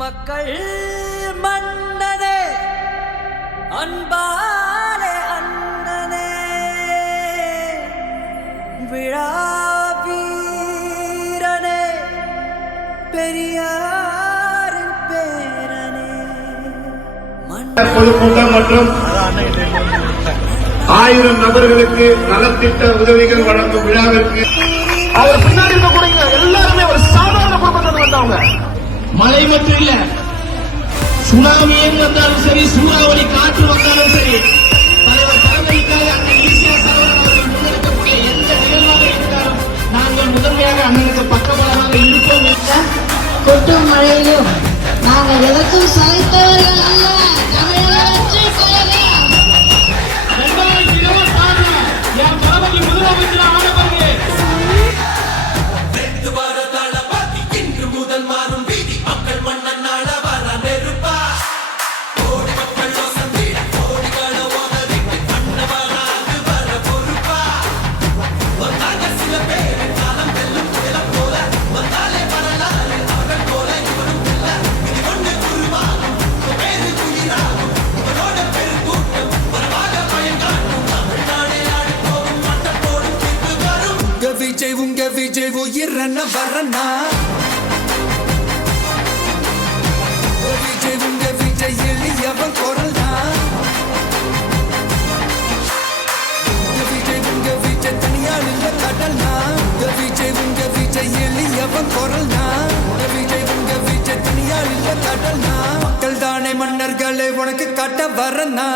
மக்கள் மன்னனே அன்பாலே அண்ணனே விழாவீரனே பெரியாரின் பேரனே பொதுக்கூட்டம் மற்றும் 1000 நபர்களுக்கு நலத்திட்ட உதவிகள் வழங்கும் விழாவிற்கு அவர் பின்னாடி இருக்கக்கூடிய எல்லாருமே ஒரு சாதாரண குடும்பத்தில் வந்தவங்க. மழை மட்டும் இல்ல, சுனாமியே வந்தாலும் சரி, சூறாவளி காற்று வந்தாலும் சரி, தலைவர் தலைமைக்காக அண்ணன் ஈசியா சரவணன் அவர்கள் முன்னெடுக்கக்கூடிய எந்த நிகழ்வாக இருந்தாலும் நாங்கள் முதன்மையாக அண்ணனுக்கு பக்கபலமாக இருப்போம். கொட்டும் மழையிலும் நாங்கள் எதற்கும் சளைத்தவர்கள் அல்ல. தமிழக வெற்றி கழகம் 2026 என் தளபதி முதலமைச்சர் ஆன பிறகு உங்க விஜய் உயிரன வரனா விஜய் உங்க விஜய் எளியவன் குரல்னா விஜய் உங்க விஜய் தனியால் இல்ல கடல்னா விஜய் உங்க விஜய் எளியவன் குரல்னா விஜய் உங்க விஜய் தனியால் இல்ல கடல்னா மக்கள் தானே மன்னர்களே உனக்கு காட்ட வரனா